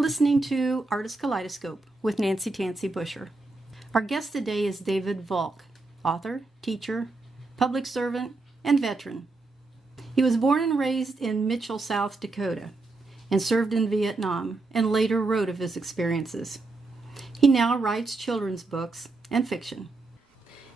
listening to Artist Kaleidoscope with Nancy Tansy Busher. Our guest today is David Volk, author, teacher, public servant, and veteran. He was born and raised in Mitchell, South Dakota, and served in Vietnam, and later wrote of his experiences. He now writes children's books and fiction.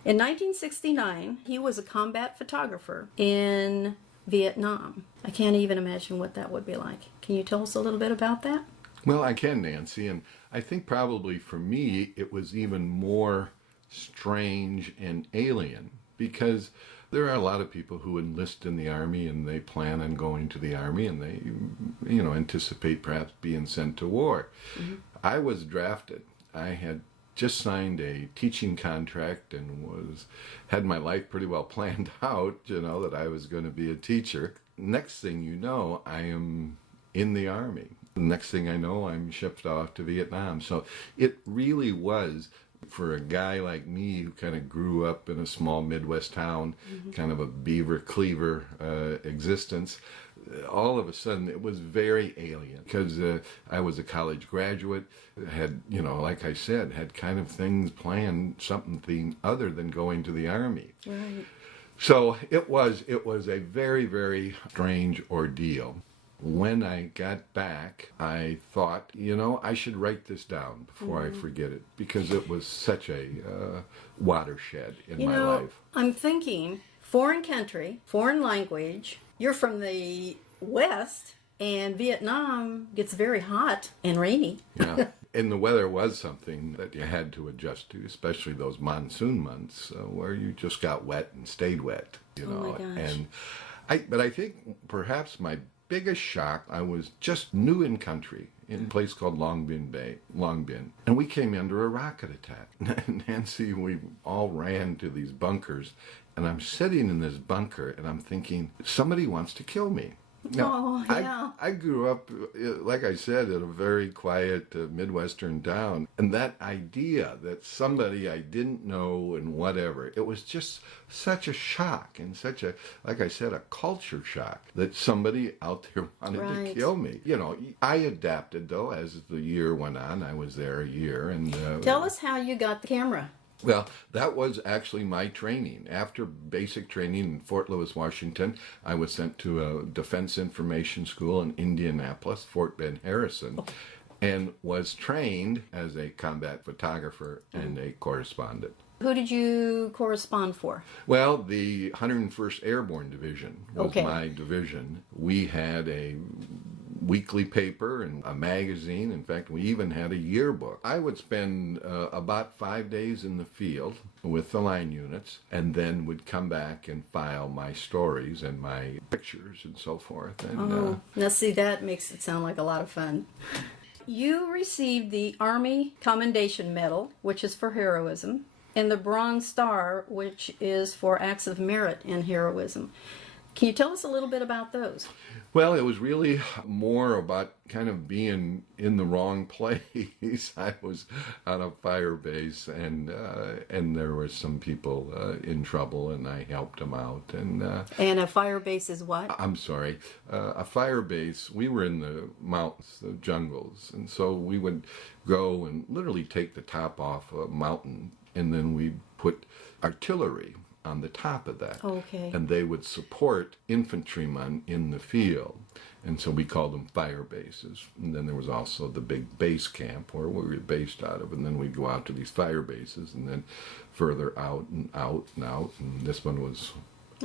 In 1969, he was a combat photographer in Vietnam. I can't even imagine what that would be like. Can you tell us a little bit about that? Well, I can, Nancy, and I think probably for me it was even more strange and alien because there are a lot of people who enlist in the Army and they plan on going to the Army and they, anticipate perhaps being sent to war. Mm-hmm. I was drafted. I had just signed a teaching contract and had my life pretty well planned out, that I was going to be a teacher. Next thing you know, I am in the Army. The next thing I know, I'm shipped off to Vietnam. So it really was, for a guy like me who kind of grew up in a small Midwest town, kind of a beaver cleaver existence, all of a sudden it was very alien because I was a college graduate, had, like I said, had kind of things planned, something other than going to the Army. Right. So it was a very, very strange ordeal. When I got back, I thought, I should write this down before I forget it because it was such a watershed in my life. I'm thinking, foreign country, foreign language, you're from the West, and Vietnam gets very hot and rainy. Yeah, and the weather was something that you had to adjust to, especially those monsoon months where you just got wet and stayed wet, Oh my gosh. But I think perhaps my biggest shock, I was just new in country in a place called Long Binh, and we came under a rocket attack. Nancy, we all ran to these bunkers, and I'm sitting in this bunker, and I'm thinking, somebody wants to kill me. Now, I grew up, like I said, in a very quiet Midwestern town. And that idea that somebody I didn't know and whatever, it was just such a shock and such a, like I said, a culture shock that somebody out there wanted to kill me. I adapted, though, as the year went on. I was there a year. And tell us how you got the camera. Well, that was actually my training. After basic training in Fort Lewis, Washington, I was sent to a Defense Information School in Indianapolis, Fort Ben Harrison, and was trained as a combat photographer and a correspondent. Who did you correspond for? Well, the 101st Airborne Division was my division. We had a weekly paper and a magazine. In fact, we even had a yearbook. I would spend about 5 days in the field with the line units and then would come back and file my stories and my pictures and so forth. And, now see, that makes it sound like a lot of fun. You received the Army Commendation Medal, which is for heroism, and the Bronze Star, which is for acts of merit and heroism. Can you tell us a little bit about those? Well, it was really more about kind of being in the wrong place. I was on a fire base, and there were some people in trouble, and I helped them out. And a fire base is what? I'm sorry. A fire base, we were in the mountains, the jungles, and so we would go and literally take the top off a mountain, and then we'd put artillery on the top of that. Okay. And they would support infantrymen in the field. And so we called them fire bases. And then there was also the big base camp where we were based out of. And then we'd go out to these fire bases and then further out and out and out. And this one was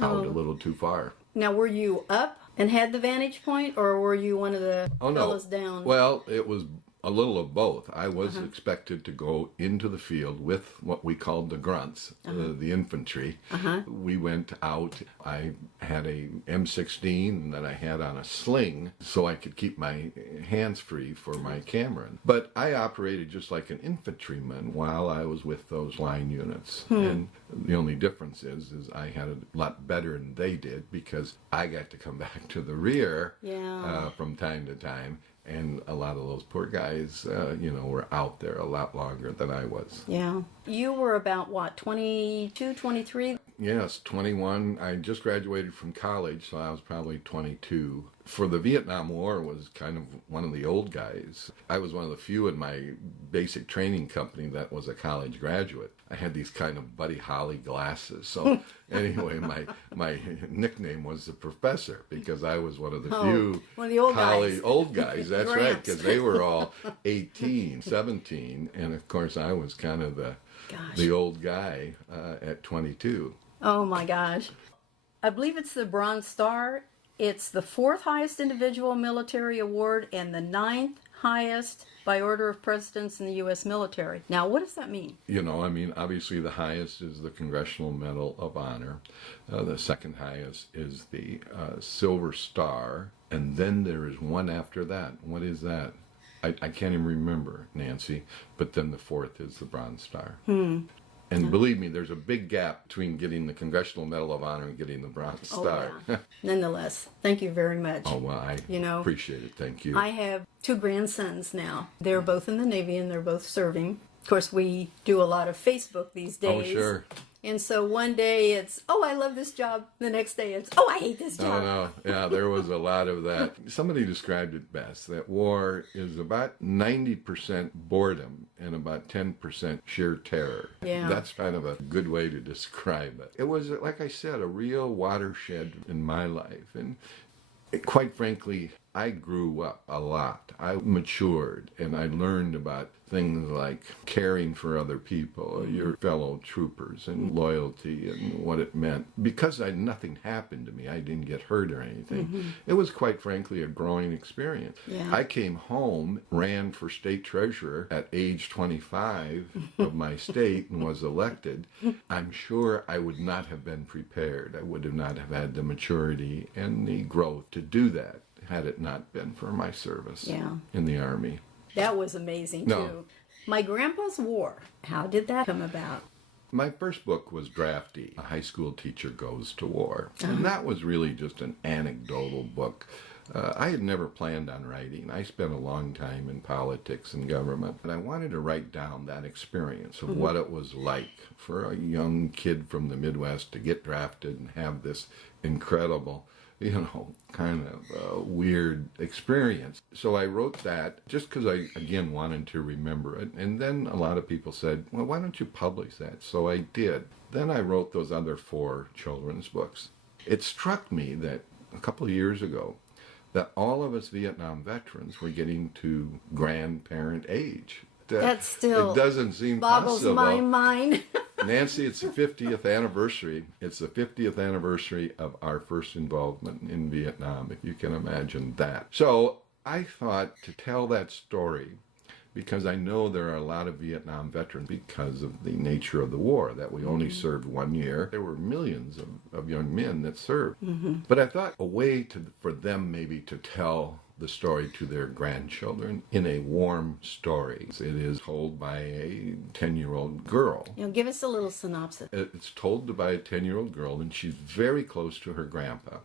out a little too far. Now, were you up and had the vantage point, or were you one of the fellas down? Well, it was a little of both. I was expected to go into the field with what we called the grunts, the infantry. We went out. I had a M16 that I had on a sling so I could keep my hands free for my camera. But I operated just like an infantryman while I was with those line units. And the only difference is I had a lot better than they did because I got to come back to the rear from time to time. And a lot of those poor guys, were out there a lot longer than I was. Yeah. You were about, 22, 23? Yes, 21. I just graduated from college, so I was probably 22. For the Vietnam War was kind of one of the old guys. I was one of the few in my basic training company that was a college graduate. I had these kind of Buddy Holly glasses. So anyway, my nickname was the Professor because I was one of the few one of the old guys. old guys. That's right, Gramps. because they were all 18, 17, and of course I was kind of the old guy at 22. Oh my gosh. I believe it's the Bronze Star. It's the 4th highest individual military award and the 9th highest by order of presidents in the U.S. military. Now, what does that mean? You know, I mean, obviously the highest is the Congressional Medal of Honor. The second highest is the Silver Star. And then there is one after that. What is that? I can't even remember, Nancy. But then the 4th is the Bronze Star. And believe me, there's a big gap between getting the Congressional Medal of Honor and getting the Bronze Star. Yeah. Nonetheless, thank you very much. Oh, well, I appreciate it. Thank you. I have 2 grandsons now. They're both in the Navy and they're both serving. Of course, we do a lot of Facebook these days. Oh, sure. And so one day it's, oh, I love this job. The next day it's, oh, I hate this job. Oh, no. Yeah, there was a lot of that. Somebody described it best, that war is about 90% boredom and about 10% sheer terror. Yeah. That's kind of a good way to describe it. It was, like I said, a real watershed in my life. And quite frankly, I grew up a lot. I matured and I learned about things like caring for other people, your fellow troopers, and loyalty and what it meant. Because nothing happened to me, I didn't get hurt or anything. It was quite frankly a growing experience. Yeah. I came home, ran for state treasurer at age 25 of my state and was elected. I'm sure I would not have been prepared. I would not have had the maturity and the growth to do that had it not been for my service in the Army. That was amazing, No. too. My Grandpa's War. How did that come about? My first book was Drafty, A High School Teacher Goes to War. And that was really just an anecdotal book. I had never planned on writing. I spent a long time in politics and government, and I wanted to write down that experience of what it was like for a young kid from the Midwest to get drafted and have this incredible, kind of weird experience. So I wrote that just because I, again, wanted to remember it. And then a lot of people said, well, why don't you publish that? So I did. Then I wrote those other 4 children's books. It struck me that a couple of years ago, that all of us Vietnam veterans were getting to grandparent age. That still it doesn't seem boggles possible. my mind. Nancy, it's the 50th anniversary. It's the 50th anniversary of our first involvement in Vietnam, if you can imagine that. So I thought to tell that story, because I know there are a lot of Vietnam veterans because of the nature of the war, that we only served 1 year. There were millions of young men that served. But I thought a way for them maybe to tell the story to their grandchildren in a warm story. It is told by a 10-year-old girl. Give us a little synopsis. It's told by a 10-year-old girl, and she's very close to her grandpa,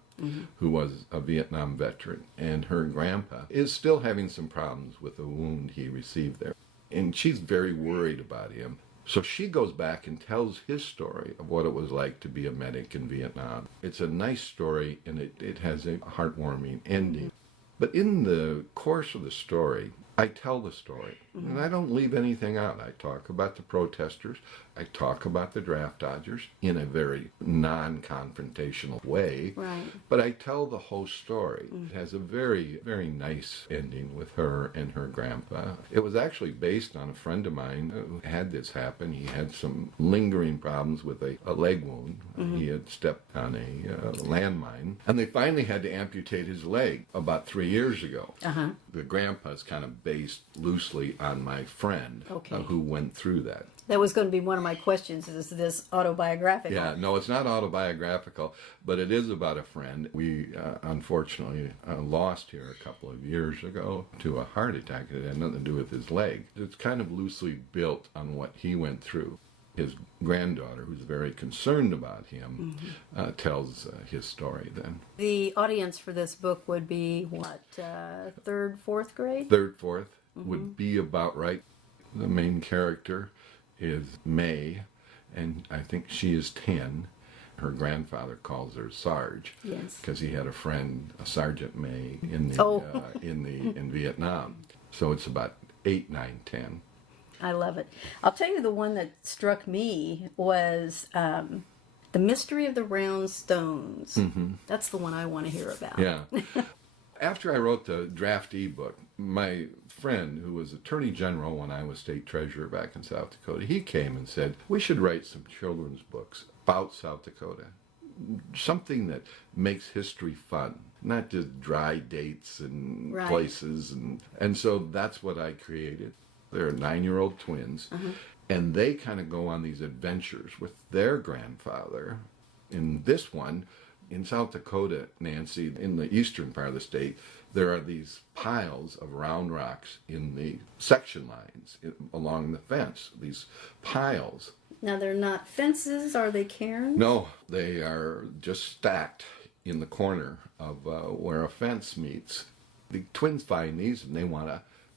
who was a Vietnam veteran. And her grandpa is still having some problems with a wound he received there. And she's very worried about him. So she goes back and tells his story of what it was like to be a medic in Vietnam. It's a nice story, and it has a heartwarming ending. But in the course of the story, I tell the story, and I don't leave anything out. I talk about the protesters. I talk about the draft dodgers in a very non-confrontational way. Right. But I tell the whole story. It has a very, very nice ending with her and her grandpa. It was actually based on a friend of mine who had this happen. He had some lingering problems with a leg wound. He had stepped on a landmine, and they finally had to amputate his leg about 3 years ago. The grandpa's kind of based loosely on my friend who went through that. That was going to be one of my questions. Is this autobiographical? Yeah, no, it's not autobiographical, but it is about a friend. We unfortunately lost here a couple of years ago to a heart attack. It had nothing to do with his leg. It's kind of loosely built on what he went through. His granddaughter, who's very concerned about him, tells his story then. The audience for this book would be, what, 3rd, 4th grade? 3rd, 4th would be about right. The main character is May, and I think she is 10, Her grandfather calls her Sarge. Yes. Because he had a friend, a Sergeant May, in Vietnam. So it's about 8, 9, 10. I love it. I'll tell you the one that struck me was The Mystery of the Round Stones. Mm-hmm. That's the one I want to hear about. Yeah. After I wrote the draft e-book, my friend, who was Attorney General when I was State Treasurer back in South Dakota, he came and said, we should write some children's books about South Dakota. Something that makes history fun, not just dry dates and places. And so that's what I created. They're 9-year-old twins, and they kind of go on these adventures with their grandfather. In this one, in South Dakota, Nancy, in the eastern part of the state, there are these piles of round rocks in the section lines along the fence, these piles. Now, they're not fences, are they cairns? No, they are just stacked in the corner of where a fence meets. The twins find these and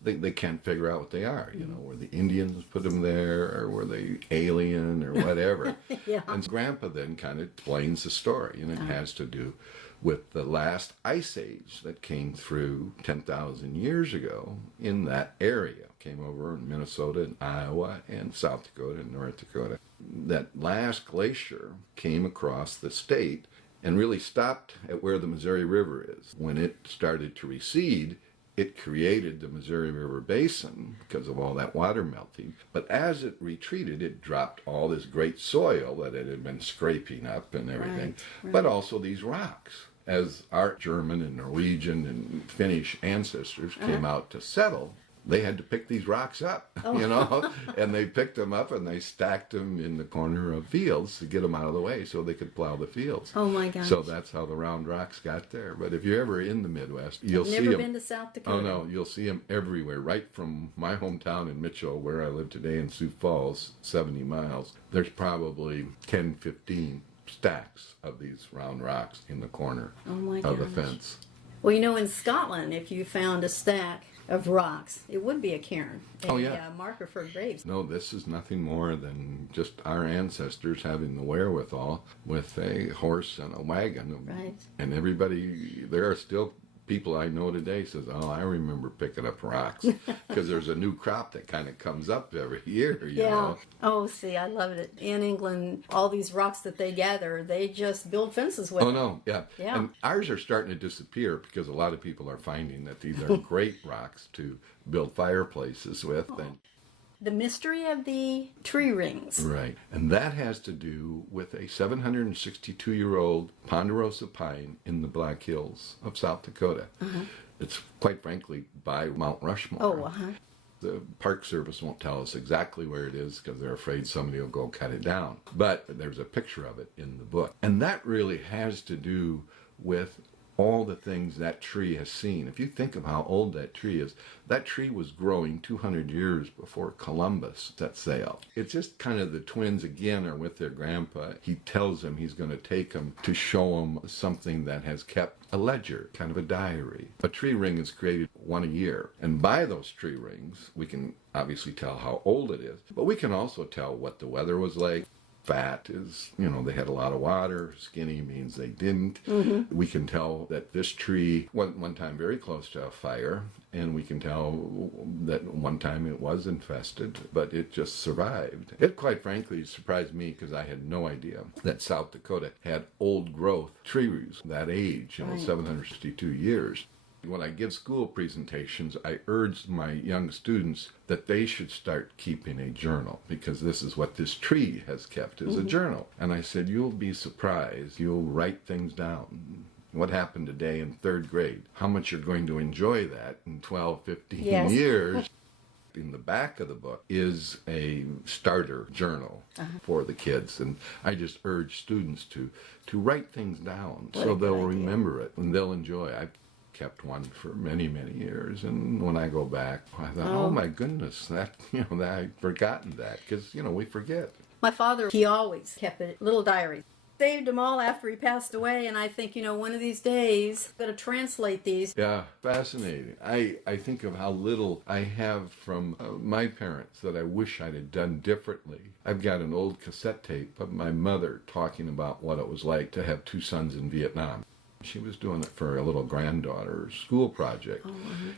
they can't figure out what they are. You know, were the Indians put them there, or were they alien, or whatever? Yeah. And Grandpa then kind of explains the story, and it has to do with the last ice age that came through 10,000 years ago in that area. Came over in Minnesota and Iowa and South Dakota and North Dakota. That last glacier came across the state and really stopped at where the Missouri River is. When it started to recede, it created the Missouri River Basin because of all that water melting. But as it retreated, it dropped all this great soil that it had been scraping up and everything, but also these rocks. As our German and Norwegian and Finnish ancestors came out to settle, they had to pick these rocks up, you know, and they picked them up and they stacked them in the corner of fields to get them out of the way so they could plow the fields. Oh my gosh. So that's how the round rocks got there. But if you're ever in the Midwest, you'll see them. Never been to South Dakota. Oh no, you'll see them everywhere, right from my hometown in Mitchell, where I live today in Sioux Falls, 70 miles. There's probably 10, 15 stacks of these round rocks in the corner of the fence. Well, you know, in Scotland, if you found a stack of rocks, it would be a cairn, a marker for graves. No, this is nothing more than just our ancestors having the wherewithal with a horse and a wagon. Right. And everybody, there are still people I know today says, oh, I remember picking up rocks, because there's a new crop that kind of comes up every year, you know. Oh, see, I love it. In England, all these rocks that they gather, they just build fences with. Oh, no, yeah. And ours are starting to disappear because a lot of people are finding that these are great rocks to build fireplaces with. And The Mystery of the Tree Rings. Right. And that has to do with a 762-year-old ponderosa pine in the Black Hills of South Dakota. It's quite frankly by Mount Rushmore. Oh, The Park Service won't tell us exactly where it is because they're afraid somebody will go cut it down. But there's a picture of it in the book. And that really has to do with all the things that tree has seen. If you think of how old that tree is, that tree was growing 200 years before Columbus set sail. It's just kind of the twins again are with their grandpa. He tells them he's going to take them to show them something that has kept a ledger, kind of a diary. A tree ring is created one a year. And by those tree rings, we can obviously tell how old it is, but we can also tell what the weather was like. Fat is, you know, they had a lot of water. Skinny means they didn't. We can tell that this tree went one time very close to a fire, and we can tell that one time it was infested, but it just survived. It quite frankly surprised me because I had no idea that South Dakota had old growth trees that age, 762 years. When I give school presentations, I urge my young students that they should start keeping a journal, because this is what this tree has kept, is a journal. And I said, you'll be surprised. You'll write things down. What happened today in 3rd grade? How much you're going to enjoy that in 12, 15 years. In the back of the book is a starter journal for the kids. And I just urge students to write things down so they'll remember it and they'll enjoy it. Kept one for many, many years, and when I go back, I thought, oh my goodness, that I'd forgotten that, because we forget. My father, he always kept a little diary. saved them all after he passed away, and I think, one of these days I'm going to translate these. Yeah, fascinating. I think of how little I have from my parents that I wish I'd have done differently. I've got an old cassette tape of my mother talking about what it was like to have two sons in Vietnam. She was doing it for a little granddaughter's school project.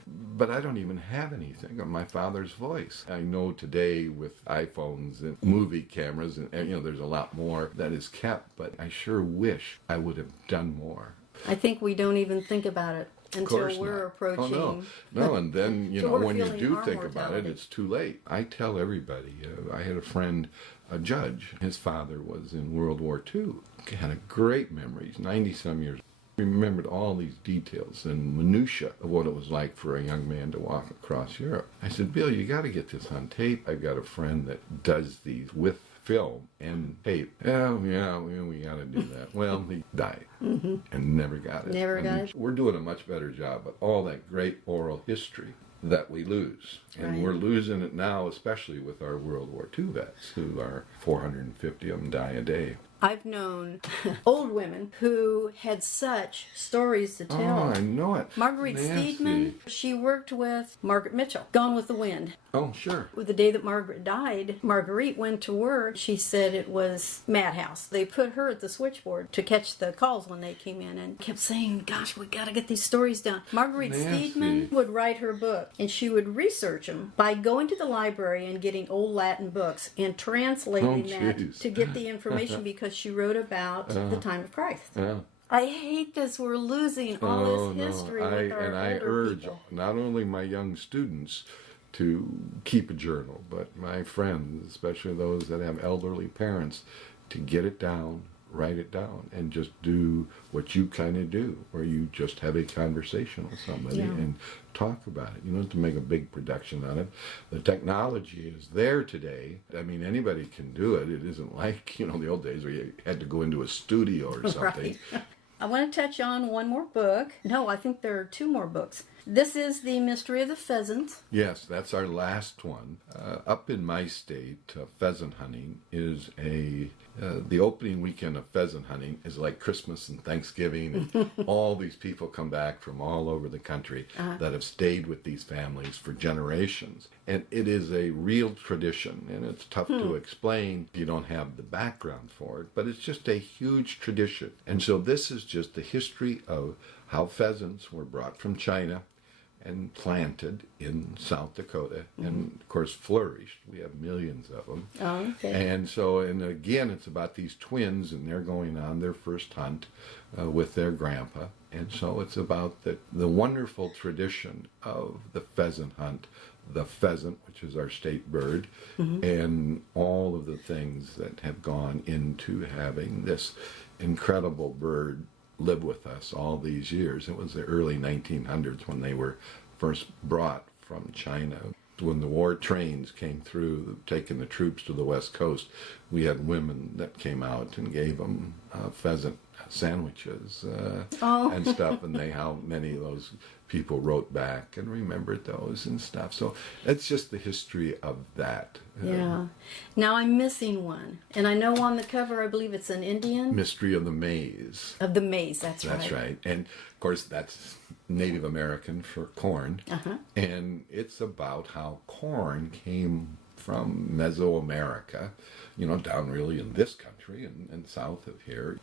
But I don't even have anything of my father's voice. I know today with iPhones and movie cameras, and there's a lot more that is kept, but I sure wish I would have done more. I think we don't even think about it until we're Not. approaching. Oh, no, and then, we're when you feeling do our think about it, mortality. it's too late. I tell everybody, I had a friend, a judge. His father was in World War II. He had a great memory. He's 90-some years. He remembered all these details and minutiae of what it was like for a young man to walk across Europe. I said, Bill, you got to get this on tape. I've got a friend that does these with film and tape. Yeah, we got to do that. Well, he died and never got it. Never got it. We're doing a much better job of all that great oral history that we lose. And Right. we're losing it now, especially with our World War II vets, who are 450 of them die a day. I've known old women who had such stories to tell. Oh, I know it. Marguerite Nancy. Steedman, she worked with Margaret Mitchell, Gone with the Wind. Oh, sure. The day that Margaret died, Marguerite went to work. She said it was madhouse. They put her at the switchboard to catch the calls when they came in and kept saying, gosh, we got to get these stories down. Marguerite Nancy. Steedman would write her book, and she would research them by going to the library and getting old Latin books and translating that jeez. to get the information because she wrote about the time of Christ. Yeah. I hate this. We're losing all this history with our I older urge people. not only my young students to keep a journal, but my friends, especially those that have elderly parents, to get it down, write it down, and just do what you kind of do, where you just have a conversation with somebody Yeah. and talk about it. You don't have to make a big production on it. The technology is there today. I mean, anybody can do it. It isn't like, the old days where you had to go into a studio or something. Right. I want to touch on one more book. No, I think there are two more books. This is The Mystery of the Pheasant. Yes, that's our last one. Up in my state, pheasant hunting is the opening weekend of pheasant hunting is like Christmas and Thanksgiving, and all these people come back from all over the country that have stayed with these families for generations. And it is a real tradition, and it's tough to explain if you don't have the background for it, but it's just a huge tradition. And so this is just the history of how pheasants were brought from China and planted in South Dakota and, of course, flourished. We have millions of them. Oh, okay. And so, and again, it's about these twins, and they're going on their first hunt with their grandpa. And so it's about the wonderful tradition of the pheasant hunt, the pheasant, which is our state bird, and all of the things that have gone into having this incredible bird live with us all these years. It was the early 1900s when they were first brought from China. When the war trains came through, taking the troops to the West Coast, we had women that came out and gave them pheasant sandwiches and stuff, and how many of those people wrote back and remembered those and stuff. So it's just the history of that. Yeah. Now I'm missing one. And I know on the cover, I believe it's an Indian. Mystery of the Maize. Of the maize, that's right. That's right. And of course, that's Native American for corn. And it's about how corn came from Mesoamerica, down really in this country and south of here.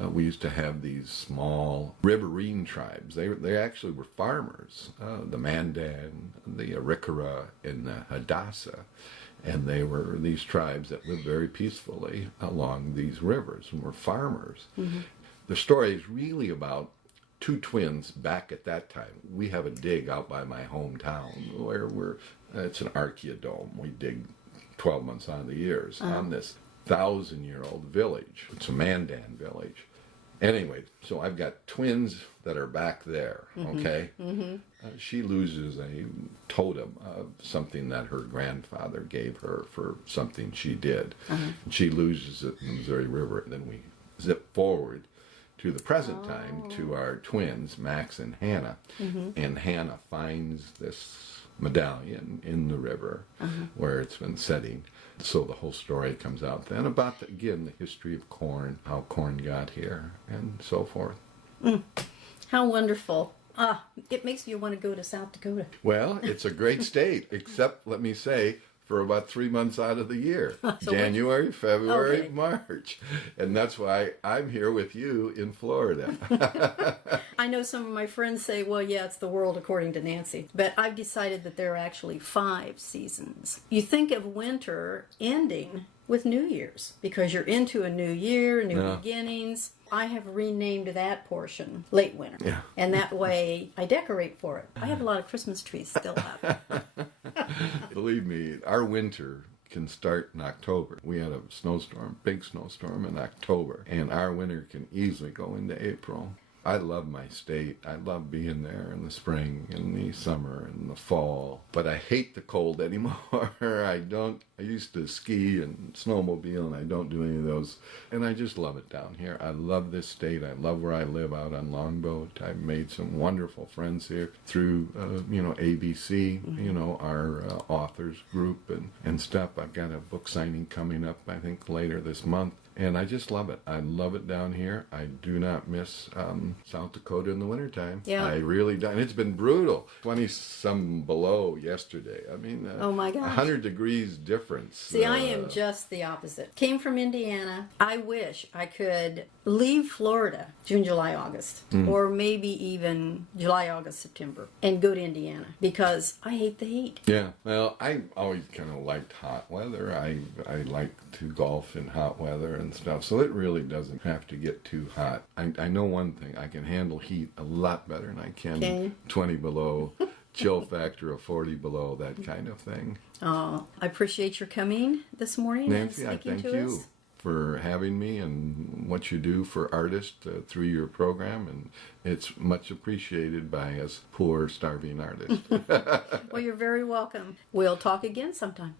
We used to have these small riverine tribes. They actually were farmers, the Mandan, the Arikara, and the Hadassah. And they were these tribes that lived very peacefully along these rivers and were farmers. The story is really about two twins back at that time. We have a dig out by my hometown where it's an archaeodome. We dig 12 months out of the years on this 1,000-year-old village. It's a Mandan village. Anyway, so I've got twins that are back there, okay? She loses a totem of something that her grandfather gave her for something she did. She loses it in the Missouri River, and then we zip forward to the present time to our twins, Max and Hannah. And Hannah finds this medallion in the river where it's been setting. So the whole story comes out then about, again, the history of corn, how corn got here, and so forth. How wonderful. It makes you want to go to South Dakota. Well, it's a great state, except, let me say, for about 3 months out of the year. So January, February, Okay. March. And that's why I'm here with you in Florida. I know some of my friends say, well, yeah, it's the world according to Nancy. But I've decided that there are actually 5 seasons. You think of winter ending with New Year's because you're into a new year, new Yeah. beginnings. I have renamed that portion late winter. Yeah. And that way I decorate for it. I have a lot of Christmas trees still up. Believe me, our winter can start in October. We had a snowstorm, big snowstorm in October, and our winter can easily go into April. I love my state. I love being there in the spring and the summer and the fall. But I hate the cold anymore. I used to ski and snowmobile, and I don't do any of those. And I just love it down here. I love this state. I love where I live out on Longboat. I've made some wonderful friends here through, ABC, our authors group and stuff. I've got a book signing coming up, I think, later this month. And I just love it. I love it down here. I do not miss South Dakota in the wintertime. Yeah. I really don't. And it's been brutal. 20-some below yesterday. I mean, Oh my gosh. 100 degrees difference. See, I am just the opposite. Came from Indiana. I wish I could leave Florida June, July, August, or maybe even July, August, September, and go to Indiana because I hate the heat. Yeah, well, I always kind of liked hot weather. I like to golf in hot weather and stuff, so it really doesn't have to get too hot. I know one thing, I can handle heat a lot better than I can Okay. 20 below, chill factor of 40 below, that kind of thing. I appreciate your coming this morning Nancy, and I speaking thank to you us. for having me and what you do for artists through your program, and it's much appreciated by us poor, starving artists. Well, you're very welcome. We'll talk again sometime.